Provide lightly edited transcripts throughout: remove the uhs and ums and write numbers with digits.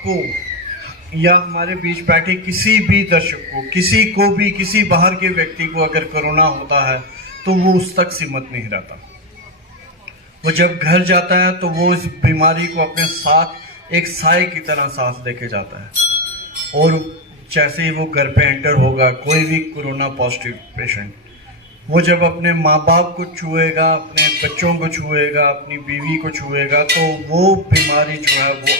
आपको या हमारे बीच बैठे किसी भी दर्शक को, किसी को भी, किसी बाहर के व्यक्ति को अगर कोरोना होता है तो वो उस तक सीमित नहीं रहता। वो जब घर जाता है तो वो इस बीमारी को अपने साथ एक साए की तरह साथ लेके जाता है। और जैसे ही वो घर पे एंटर होगा, कोई भी कोरोना पॉजिटिव पेशेंट, वो जब अपने माँ बाप को छुएगा, अपने बच्चों को छुएगा, अपनी बीवी को छुएगा, तो वो बीमारी जो है वो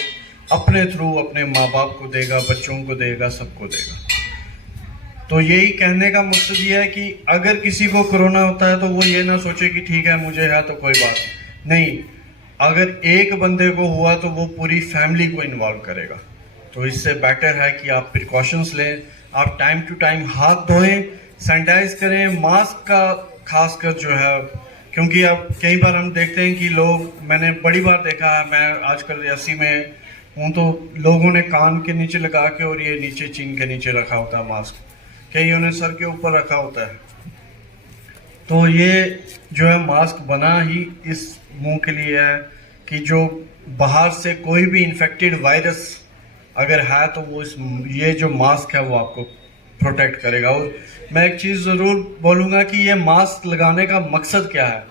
अपने थ्रू अपने माँ बाप को देगा, बच्चों को देगा, सबको देगा। तो यही कहने का मकसद ये है कि अगर किसी को कोरोना होता है तो वो ये ना सोचे कि ठीक है मुझे है तो कोई बात नहीं। अगर एक बंदे को हुआ तो वो पूरी फैमिली को इन्वॉल्व करेगा। तो इससे बेटर है कि आप प्रिकॉशंस लें, आप टाइम टू टाइम हाथ धोएं, सैनिटाइज करें, मास्क का खासकर जो है, क्योंकि अब कई बार हम देखते हैं कि लोग, मैंने बड़ी बार देखा है, मैं आजकल रियासी में हूँ तो लोगों ने कान के नीचे लगा के और ये नीचे चीन के नीचे रखा होता है मास्क, कईयों ने सर के ऊपर रखा होता है। तो ये जो है मास्क बना ही इस मुंह के लिए है कि जो बाहर से कोई भी इन्फेक्टेड वायरस अगर है तो वो ये जो मास्क है वो आपको प्रोटेक्ट करेगा। और मैं एक चीज़ ज़रूर बोलूँगा कि ये मास्क लगाने का मकसद क्या है।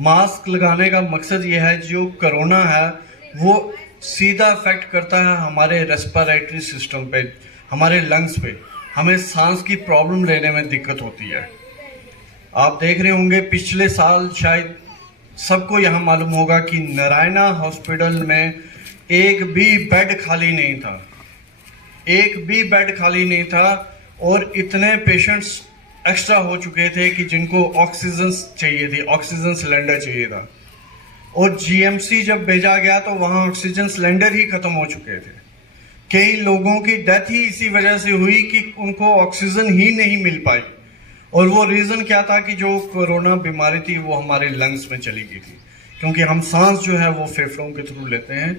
मास्क लगाने का मकसद ये है, जो कोरोना है वो सीधा इफेक्ट करता है हमारे रेस्पिरेटरी सिस्टम पे, हमारे लंग्स पे, हमें सांस की प्रॉब्लम लेने में दिक्कत होती है। आप देख रहे होंगे पिछले साल, शायद सबको यहाँ मालूम होगा कि नारायणा हॉस्पिटल में एक भी बेड खाली नहीं था, एक भी बेड खाली नहीं था, और इतने पेशेंट्स एक्स्ट्रा हो चुके थे कि जिनको ऑक्सीजन चाहिए थी, ऑक्सीजन सिलेंडर चाहिए था। और जीएमसी जब भेजा गया तो वहाँ ऑक्सीजन सिलेंडर ही खत्म हो चुके थे। कई लोगों की डेथ ही इसी वजह से हुई कि उनको ऑक्सीजन ही नहीं मिल पाई। और वो रीज़न क्या था कि जो कोरोना बीमारी थी वो हमारे लंग्स में चली गई थी, क्योंकि हम सांस जो है वो फेफड़ों के थ्रू लेते हैं,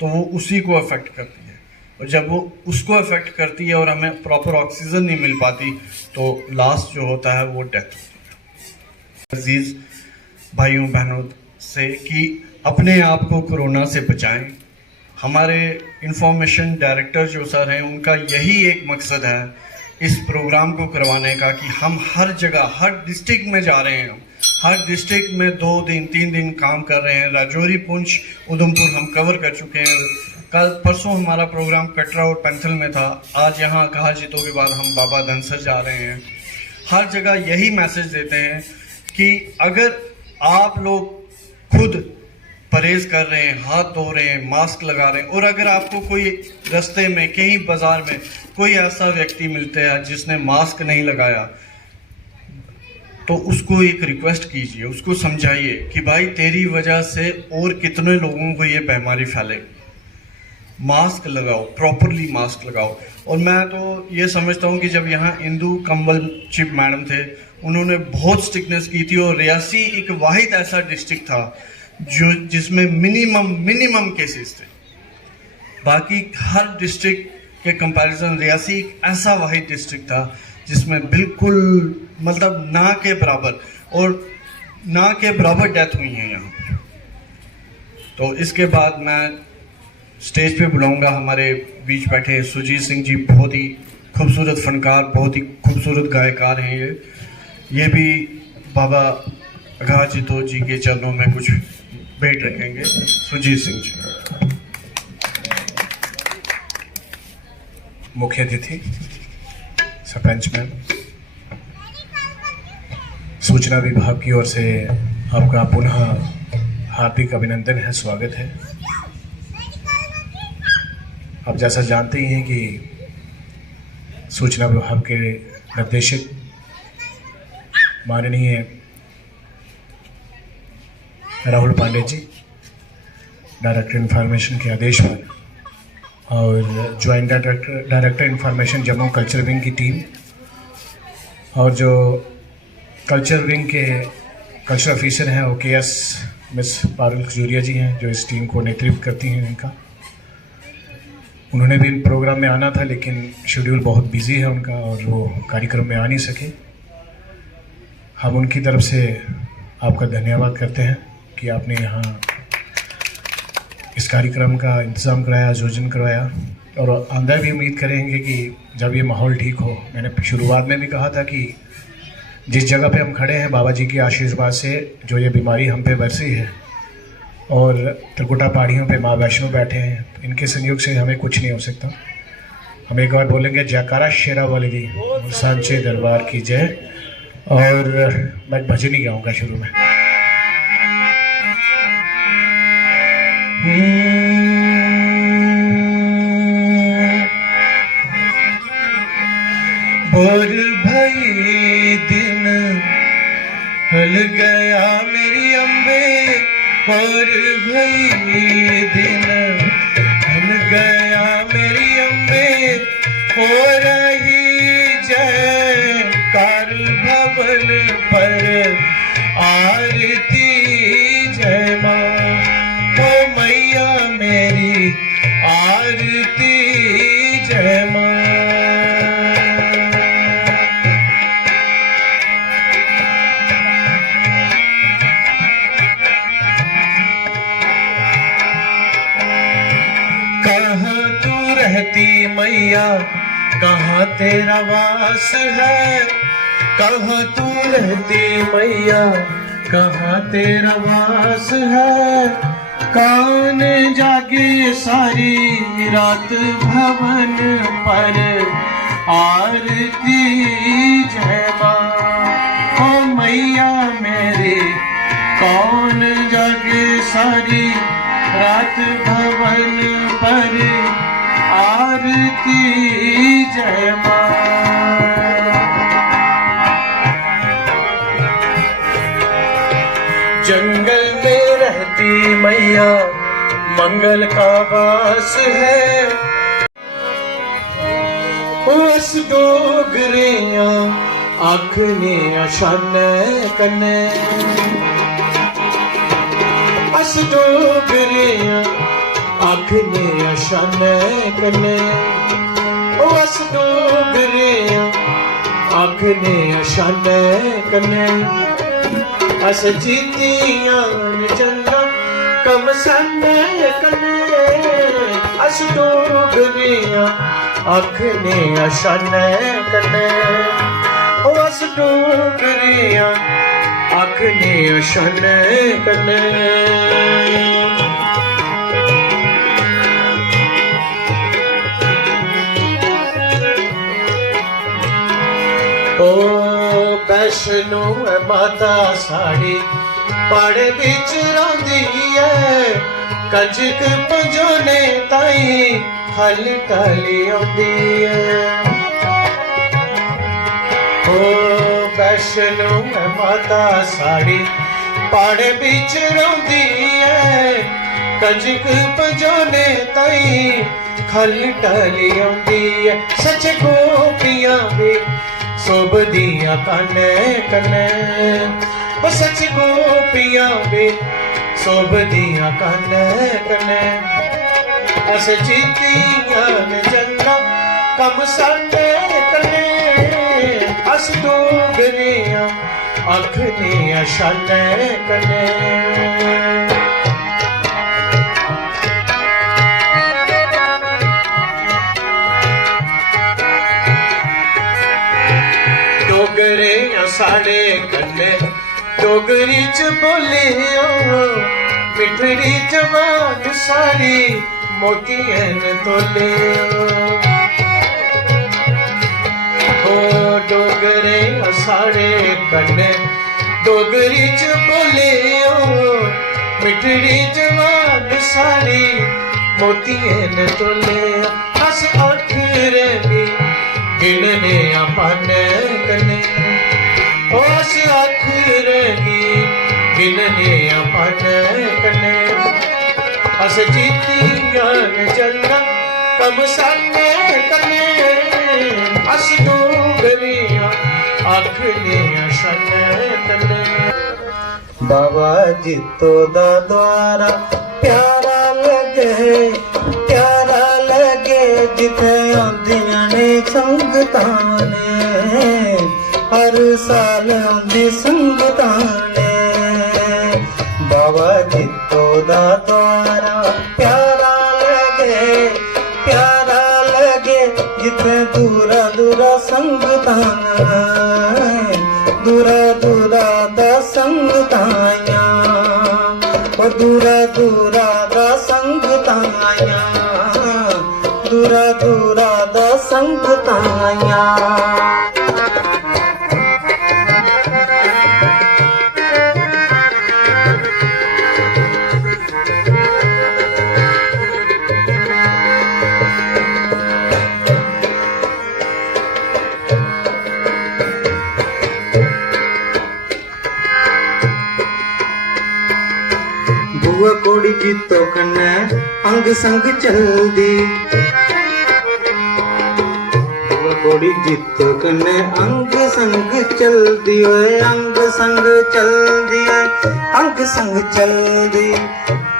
तो वो उसी को अफेक्ट करती है। और जब वो उसको अफेक्ट करती है और हमें प्रॉपर ऑक्सीजन नहीं मिल पाती तो लास्ट जो होता है वो डेथ होती है। अजीज भाइयों बहनों से कि अपने आप को कोरोना से बचाएं। हमारे इंफॉर्मेशन डायरेक्टर जो सर हैं, उनका यही एक मकसद है इस प्रोग्राम को करवाने का कि हम हर जगह, हर डिस्ट्रिक्ट में जा रहे हैं। हर डिस्ट्रिक्ट में 2 दिन 3 दिन काम कर रहे हैं। राजौरी, पुंछ, उधमपुर हम कवर कर चुके हैं। कल परसों हमारा प्रोग्राम कटरा और पैंथल में था। आज यहाँ कहा जीतों के बाद हम बाबा धनसर जा रहे हैं। हर जगह यही मैसेज देते हैं कि अगर आप लोग खुद परहेज कर रहे हैं, हाथ धो रहे हैं, मास्क लगा रहे हैं, और अगर आपको कोई रास्ते में, कहीं बाजार में कोई ऐसा व्यक्ति मिलता है जिसने मास्क नहीं लगाया, तो उसको एक रिक्वेस्ट कीजिए, उसको समझाइए कि भाई तेरी वजह से और कितने लोगों को ये बीमारी फैलेगी। मास्क लगाओ, प्रॉपरली मास्क लगाओ। और मैं तो ये समझता हूँ कि जब यहाँ इंदू कंवल चिप मैडम थे, उन्होंने बहुत स्ट्रिक्टनेस की थी, और रियासी एक वाहिद ऐसा डिस्ट्रिक्ट था जो जिसमें मिनिमम केसेस थे। बाकी हर डिस्ट्रिक्ट के कंपैरिजन रियासी एक ऐसा वाहिद डिस्ट्रिक्ट था जिसमें बिल्कुल मतलब ना के बराबर, और ना के बराबर डेथ हुई है यहाँ पे। तो इसके बाद मैं स्टेज पे बुलाऊंगा हमारे बीच बैठे सुजीत सिंह जी, बहुत ही खूबसूरत फनकार, बहुत ही खूबसूरत गायकार हैं ये भी बाबा अघा जीतो जी के चरणों में कुछ भेंट रखेंगे। सुजीत सिंह जी। मुख्य अतिथि सरपंच मैम, सूचना विभाग की ओर से आपका पुनः हार्दिक अभिनंदन है, स्वागत है। आप जैसा जानते ही हैं कि सूचना विभाग के निर्देशक माननीय राहुल पांडे जी, डायरेक्टर इंफॉर्मेशन के आदेश पर, और joint director information Jammu culture wing की टीम, और जो कल्चर विंग के कल्चर ऑफिसर हैं OKS मिस पारुल खजूरिया जी हैं, जो इस टीम को नेतृत्व करती हैं। इनका उन्होंने भी इन प्रोग्राम में आना था, लेकिन शेड्यूल बहुत बिजी है उनका और वो कार्यक्रम में आ नहीं सके। हम उनकी तरफ से आपका धन्यवाद करते हैं कि आपने यहाँ इस कार्यक्रम का इंतज़ाम कराया, आयोजन करवाया। और आंदा भी उम्मीद करेंगे कि जब ये माहौल ठीक हो। मैंने शुरुआत में भी कहा था कि जिस जगह पे हम खड़े हैं बाबा जी की आशीर्वाद से जो ये बीमारी हम पे बरसी है और त्रिकुटा पहाड़ियों पे माँ वैष्णो बैठे हैं, तो इनके संयोग से हमें कुछ नहीं हो सकता। हम एक बार बोलेंगे जयकारा शेरा वाली दी सांचे दरबार की जय। और मैं भजन ही गाऊंगा शुरू में। और भाई दिन हल गया मेरी अम्बे, और भाई दिन हल गया मेरी अम्बे, हो रही जयकार भवन पर आरती जय माँ, ओ मैया मेरी आरती जय माँ। रहती मैया कहाँ तेरा वास है, कहाँ तू रहती मैया कहाँ तेरा वास है, कान जागे सारी रात भवन पर आरती जय माँ, ओ मैया मेरे कौन जागे सारी रात भवन पर आरती जय माँ। जंगल में रहती मैया मंगल का वास है, उस डोगरिया आखने अशान कने, अस डोगरिया आखने अशान कने, अस डोगरिया आखने अशान कने, अस जीतियां चंदा कम सन कने, अस डोगरिया आखने अशान कने, अस डोगरिया आखने अशान कने। ओ वैष्णो माता साड़ी पाड़े बिच रौंदी है, कंजक पंजोने ताई खल टली आउंदी है। ओ वैष्णो माता साड़ी पाड़े बिच रौंदी है, कंजक पंजोने ताई खल टली आउंदी है। सच गोपियां भी सोबदियां कने कने, ओ सच गोपियां वे सोबदियां कने कने, अस जीतियां ने चंदा कम साने कने, अस डोगरियां आखने अशान कने। डोगरे साढ़े कन्ने डोगरी च बोले, मिठड़ी जवान सारी मोतियन तोले, ओ डोगरे साढ़े कन्ने डोगरी च बोले, मिठड़ी जवान सारी मोतियन तोले, अस अखरे भी गिनने अपन कने, उस अखरगी गिनने अपन कने, अस जीतियां चलना कम साने कने, अस डोगरियां आखने अशान कने। बाबा जितो दा द्वारा प्यारा लगे, प्यारा लगे जिथे आंदियां ने संगतां ने, हर साल आंदी संगतां ने। बाबा जितो दा द्वारा प्यारा लगे, प्यारा जिथे दूरा दूरा संगतां दूरा दूरा दा संगतां ओ दूरा दूरा दा संगतां दूरा दूरा दा संगतां बुआ कोड़ी जीतो कन्ने अंग संग चलदी बुआ कोड़ी जीतो कन्ने अंग संग चलदी ओए अंग संग चलदी अंग संग चलदी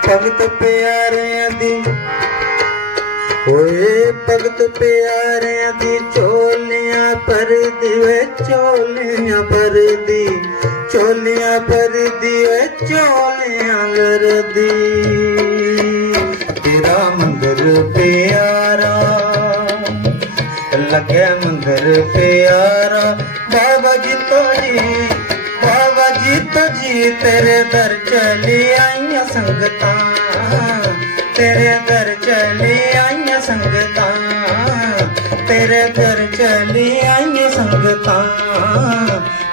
भगत प्यारियां दी ओए भगत प्यारियां दी चोलियां पर दी वे चोलियां पर दी चोलियां पर दी वे चोलियां कर दी तेरा मंदिर प्यारा लगे मंदिर प्यारा बाबा जी तो जी तेरे दर चली आईया संगतां तेरे दर चली आईया संगतां तेरे दर चली आईया संगतां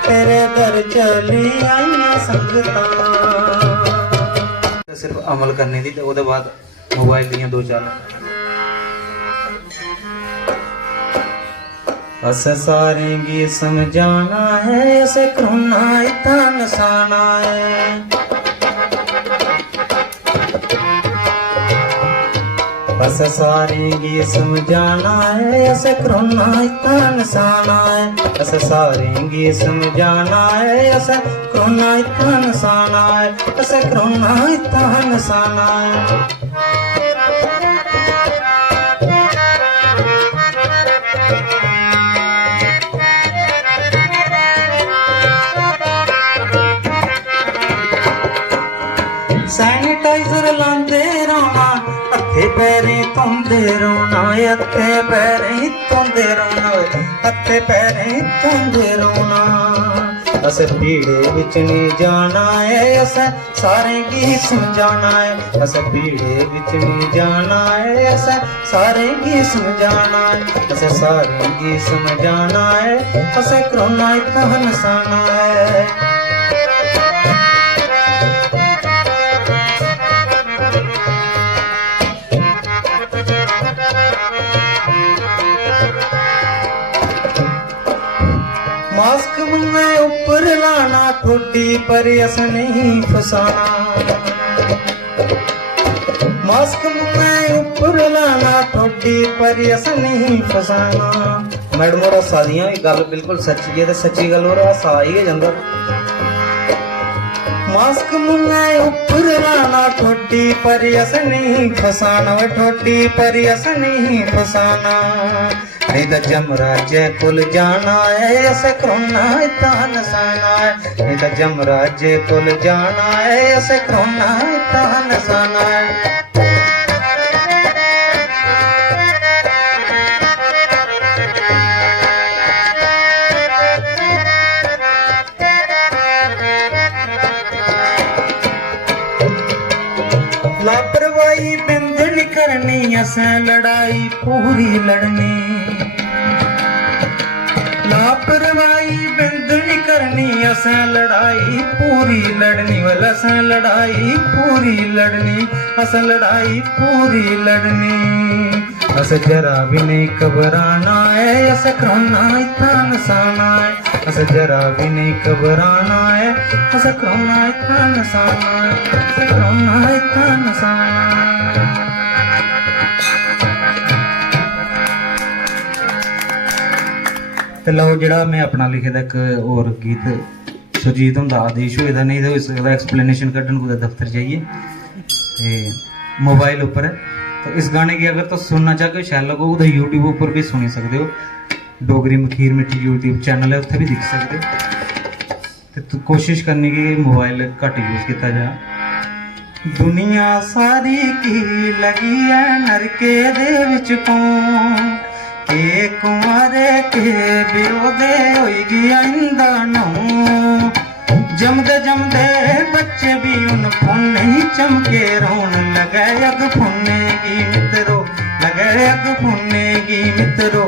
तेरे दर चली आईया संगतां सिर्फ अमल करने दी ते ओदे बाद मोबाइल दियां दो चाल अस सारे गी समझाना है अस करोना इतना नसाना है अस सारे गी समझाना है अस करोना इतना नसाना है अस सारे गी समझाना है अस करोना इतना नसाना है अस करोना इतना नसाना है सैनिटाइजर लांदे रोना हथे पैरे धोंदे रोना हथे पैरे धोंदे रोना हथे पैरे धोंदे रोना अस भीड़े विच नहीं जाना है अस सारे गी समझाना है अस भीड़े विच नहीं जाना है अस सारे गी समझाना है अस सारे गी समझाना है अस करोना इतना नसाना है मास्क मुँह ऊपर लाना ठोडी पर अस नहीं फसाना मास्क मुँह ऊपर लाना ठोडी पर अस नहीं फसाना मैडम और सादियां भी गल बिल्कुल सच्ची है तो सच्ची गल और सा ही जांदा मास्क मुँह ऊपर लाना ठोडी पर अस नहीं फसाना ठोडी पर अस नहीं फसाना नहीं तो जमराज कुल जाना है अस करोना इतना नसाना है नहीं तो जमराज कुल जाना है अस करोना इतना नसाना है लापरवाही बिंद नहीं करनी असें लड़ाई पूरी लड़नी लापरवाही बिंद नहीं करनी असें लड़ाई पूरी लड़नी वाल असें लड़ाई पूरी लड़नी अस लड़ाई पूरी लड़नी अस जरा भी नहीं घबराना है अस करोना इतना नसाना है अस जरा भी नहीं घबराना है अस करोना इतना नसाना है अस करोना इतना नसाना ते लो जेड़ा मैं अपना लिखे दा एक और गीत सुरजीत हुंदा आदेश होए दा नहीं तो इसदा एक्सप्लेनेशन कड्ढन कुदै दफ्तर जाइए ते मोबाइल उप्पर है तो इस गाने की अगर तो सुनना चाहते हो शैल लगो तो यूट्यूब ऊपर भी सुनी सकते हो डोगरी मखीर मिट्ठी यूट्यूब चैनल है उत्थे भी दिख सकते हो तो कोशिश करनी कि मोबाइल घट यूज किया जाए दुनिया सारी की लगी है नरके दे विच कौन के कुंवारे के बियोदे होगी आइंदा नौ जमदे जमदे बच्चे भी उन फुन्ने चमके रोन लगे अग फुन्नेगी मित्रो लगे अग फुन्नेगी मित्रो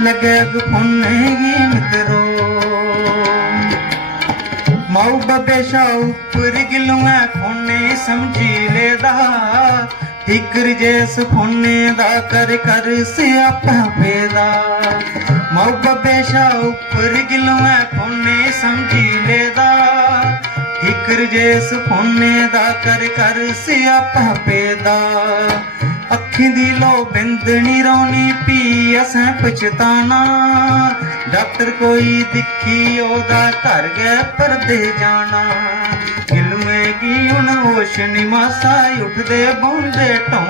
लगे अग फुन्नेगी मित्रो माऊ बबेशा ऊपर गिलुआ फुन्ने समझी लेदा ठिकर जेस फुन्ने दा कर कर सियापा पेदा माऊ बबेशा ऊपर गिलुआ फुन्ने समझी लेदा ठिकर जेस फुन्ने दा कर कर सियापा पेदा अखी दी लो बिंदनी रोनी पी असें पछताना डॉक्टर कोई दिखी ओदा घर गए परदे जाना गिलुए की उन होश निमासा उठदे बौंदे टों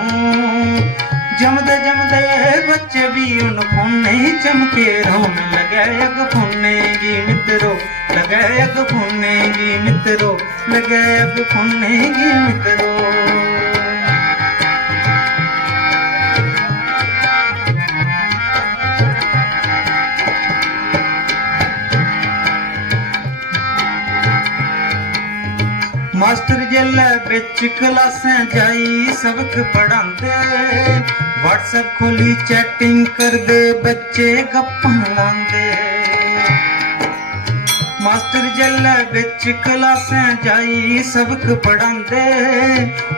जमदे जमदे बच्चे भी उन फुन्ने चमके रोन लगे अग फुन्नेगी मित्रो लगे अग फुन्नेगी मित्रो लगे अग फुन्नेगी मित्रो मास्टर जेल्लै बिच क्लासें जाई सबक पढ़ांदे व्हाट्सएप खोली चैटिंग करदे बच्चे गप्पां लांदे मास्टर जेल्लै बिच क्लासें जाई सबक पढ़ांदे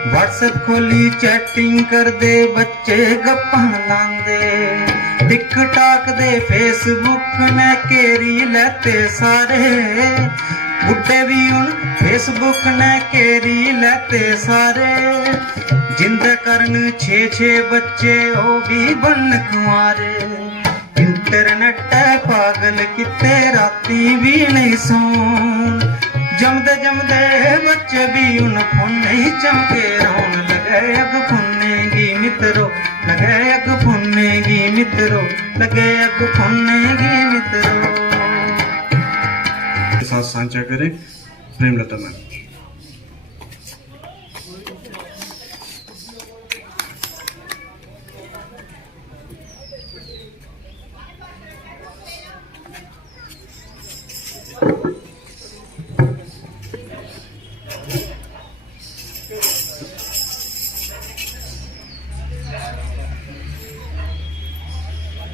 व्हाट्सएप खोली चैटिंग करदे बच्चे गप्पां लांदे टिकटॉक दे फेसबुक ने घेरी लैते सारे बुड्ढे भी उन फेसबुक ने घेरी लैते सारे जिंदे करन 6-6 बच्चे ओ भी बन कुंवारे इंटरनेट पागल किते राती भी नहीं सोन जमदे जमदे बच्चे भी उन फुन्ने चमके रोन लगे अग फुन्नेगी मित्रो लगे अग फुन्नेगी मित्रो लगे अग फुन्नेगी मित्रो साथ साझा करें प्रेमलता मैम।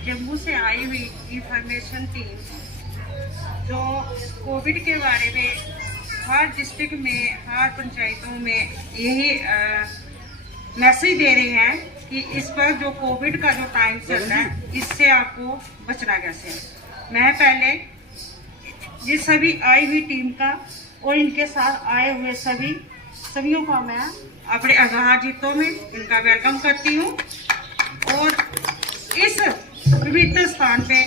जम्मू से आई हुई इंफॉर्मेशन टीम जो कोविड के बारे में हर डिस्ट्रिक्ट में हर पंचायतों में यही मैसेज दे रहे हैं कि इस पर जो कोविड का जो टाइम चल रहा है इससे आपको बचना कैसे है। मैं पहले ये सभी आई हुई टीम का और इनके साथ आए हुए सभियों का मैं अपने आगाह जीतों में इनका वेलकम करती हूँ और इस पवित्र स्थान पे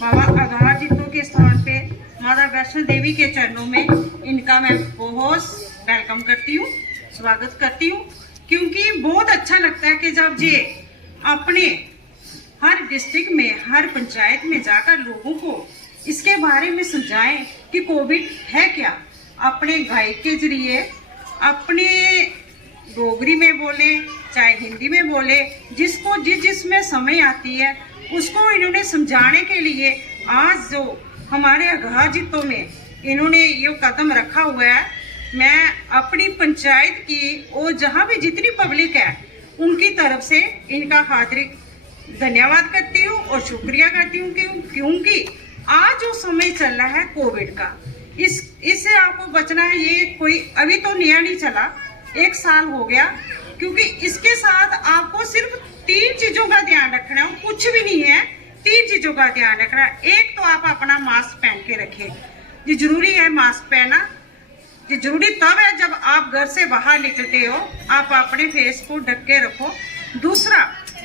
बाबा आगाह जीतों के स्थान पे माता वैष्णो देवी के चरणों में इनका मैं बहुत वेलकम करती हूँ, स्वागत करती हूँ, क्योंकि बहुत अच्छा लगता है कि जब ये अपने हर डिस्ट्रिक्ट में हर पंचायत में जाकर लोगों को इसके बारे में समझाएं कि कोविड है क्या, अपने गाइड के जरिए अपने डोगरी में बोले चाहे हिंदी में बोले, जिसको जिसमें समय आती है उसको इन्होंने समझाने के लिए आज जो हमारे आगाह जीतों में इन्होंने ये कदम रखा हुआ है। मैं अपनी पंचायत की और जहाँ भी जितनी पब्लिक है उनकी तरफ से इनका हार्दिक धन्यवाद करती हूँ और शुक्रिया करती हूँ क्योंकि आज जो समय चल रहा है कोविड का, इससे आपको बचना है। ये कोई अभी तो नया नहीं चला, 1 साल हो गया, क्योंकि इसके साथ आपको सिर्फ 3 चीजों का ध्यान रखना है, कुछ भी नहीं है। 3 चीजों का ध्यान रखना है। एक तो आप अपना मास्क पहन के रखें, ये जरूरी है मास्क पहनना। ये जरूरी तब है जब आप घर से बाहर निकलते हो, आप अपने फेस को ढक के रखो। दूसरा,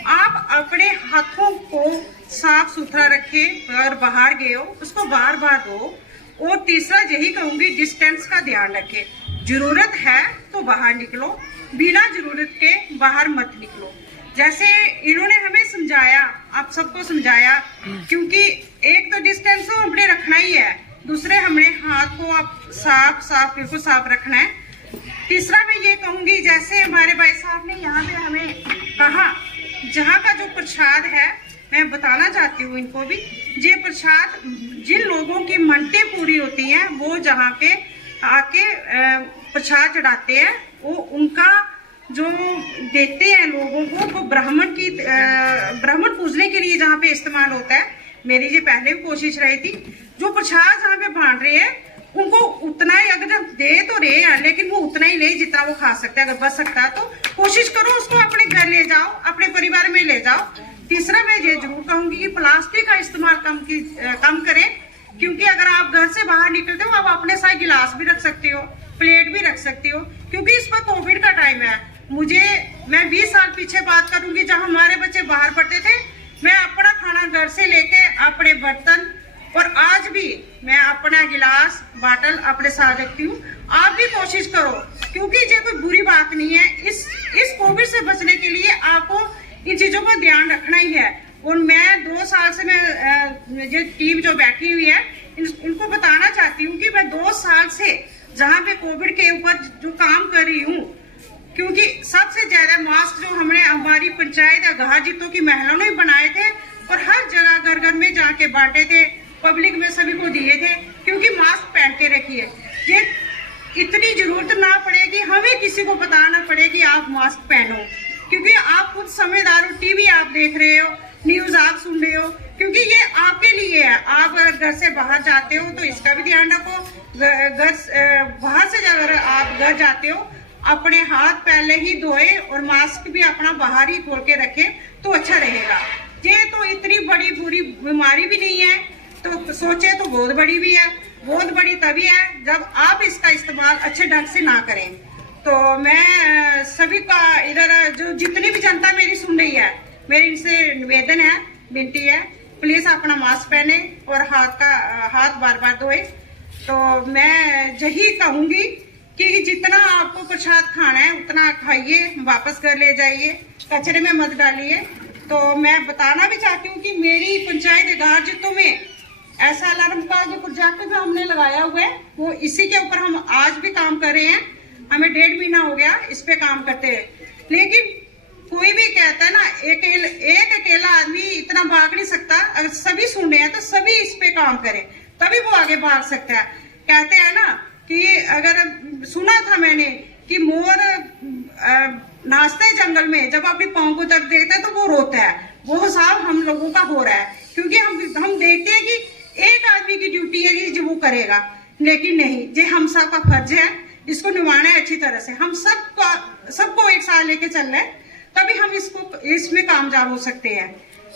आप अपने हाथों को साफ सुथरा रखें, अगर बाहर गए हो उसको बार बार धो। और तीसरा यही कहूंगी, डिस्टेंस का ध्यान रखें। जरूरत है तो बाहर निकलो, बिना जरूरत के बाहर मत निकलो। जैसे इन्होंने हमें समझाया, आप सबको समझाया, क्योंकि एक तो डिस्टेंस तो हमने रखना ही है, दूसरे हमने हाथ को आप साफ बिल्कुल साफ रखना है। तीसरा मैं ये कहूंगी, जैसे हमारे भाई साहब ने यहाँ पे हमें कहा, जहाँ का जो प्रसाद है मैं बताना चाहती चाहती हूँ इनको भी, ये प्रसाद जिन लोगों की मन्नतें पूरी होती हैं वो जहाँ पे आके प्रसाद चढ़ाते हैं, वो उनका जो देते हैं लोगों को, वो ब्राह्मण पूजने के लिए जहाँ पे इस्तेमाल होता है। मेरी ये पहले भी कोशिश रही थी, जो प्रसाद जहाँ पे बांट रहे हैं उनको उतना ही, अगर दे तो रहे हैं लेकिन वो उतना ही ले जितना वो खा सकते हैं। अगर बच सकता है तो कोशिश करो उसको अपने घर ले जाओ, अपने परिवार में ले जाओ। तीसरा मैं ये जरूर कहूंगी कि प्लास्टिक का इस्तेमाल कम करें, क्योंकि अगर आप घर से बाहर निकलते हो आप अपने साथ गिलास भी रख सकते हो, प्लेट भी रख सकते हो, क्योंकि इस पर कोविड का टाइम है। मैं 20 साल पीछे बात करूंगी जब हमारे बच्चे बाहर पढ़ते थे, मैं अपना खाना घर से लेके अपने बर्तन, और आज भी मैं अपना गिलास बाटल अपने साथ रखती हूँ। आप भी कोशिश करो, क्योंकि ये कोई बुरी बात नहीं है। इस कोविड से बचने के लिए आपको इन चीजों का ध्यान रखना ही है। और मैं 2 साल से ये टीम जो बैठी हुई है इनको बताना चाहती हूँ कि मैं 2 साल से जहाँ पे कोविड के ऊपर जो काम कर रही हूँ, क्योंकि सबसे ज्यादा मास्क जो हमने हमारी पंचायत अगाह जितों की महिलाओं ने बनाए थे और हर जगह घर घर में जाके बांटे थे, पब्लिक में सभी को दिए थे, क्योंकि मास्क पहन के रखिए। ये इतनी जरूरत ना पड़ेगी, हमें किसी को बताना पड़े कि आप मास्क पहनो, क्योंकि आप खुद समझदार हो। टीवी आप देख रहे हो, न्यूज आप सुन रहे हो, क्योंकि ये आपके लिए है। आप अगर घर से बाहर जाते हो तो इसका भी ध्यान रखो। बाहर से अगर आप घर जाते हो अपने हाथ पहले ही धोए और मास्क भी अपना बाहर ही खोल के रखें तो अच्छा रहेगा। ये तो इतनी बड़ी बुरी बीमारी भी नहीं है, तो सोचे तो बहुत बड़ी भी है। बहुत बड़ी तभी है जब आप इसका इस्तेमाल अच्छे ढंग से ना करें। तो मैं सभी का इधर जो जितनी भी जनता मेरी सुन रही है, मेरी इनसे निवेदन है, विनती है, प्लीज अपना मास्क पहने और हाथ बार बार धोए। तो मैं यही कहूंगी कि जितना आपको प्रसाद खाना है उतना खाइए, वापस घर ले जाइए, कचरे में मत डालिए। तो मैं बताना भी चाहती हूँ कि मेरी पंचायत गार जितों में ऐसा अलार्म का जो प्रोजेक्ट भी हमने लगाया हुआ है, वो इसी के ऊपर हम आज भी काम कर रहे हैं। हमें 1.5 महीना हो गया इस पे काम करते हैं। लेकिन कोई भी कहता है ना, एक अकेला आदमी इतना भाग नहीं सकता। अगर सभी सुन रहे हैं तो सभी इस पे काम करें, तभी वो आगे भाग सकता है। कहते हैं ना कि अगर सुना था मैंने कि मोर नाचते है जंगल में, जब अपने पाँव को दर्द देखता है तो वो रोता है। वो हिसाब हम लोगों का हो रहा है, क्योंकि हम देखते हैं कि एक आदमी की ड्यूटी है कि जो वो करेगा, लेकिन नहीं, ये हम सब का फर्ज है, इसको निभाना है अच्छी तरह से। हम सबको एक साथ लेके चल रहे हैं, तभी हम इसमें कामयाब हो सकते हैं।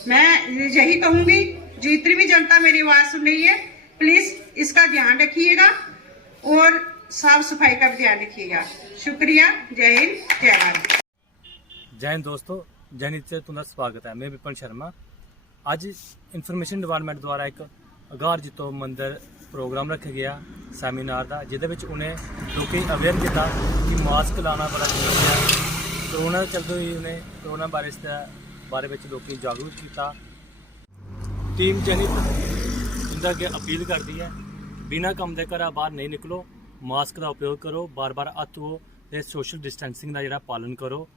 मैं यही कहूंगी, जितनी भी जनता मेरी आवाज सुन रही है, प्लीज इसका ध्यान रखिएगा और साफ सफाई का भी ध्यान रखिएगा। शुक्रिया। जय हिंद, जय भारत। जय हिंद दोस्तों, जय हिंद से तुंदा स्वागत है। मैं विपिन शर्मा। अज इन्फॉर्मेशन डिपार्टमेंट द्वारा एक अगार जितो मंदिर प्रोग्राम रखा गया सैमीनार का, जिद उन्हें लोग अवेयर किया कि मास्क लाना बड़ा जरूरी है। कोरोना चलते हुए उन्हें कोरोना वायरस के बारे में लोग जागरूक किया। टीम जनित उनके अगे अपील करती है, बिना काम के घर बाहर नहीं निकलो, मास्क का उपयोग करो, बार बार हत्थ धो, सोशल डिस्टेंसिंग का जोड़ा पालन करो।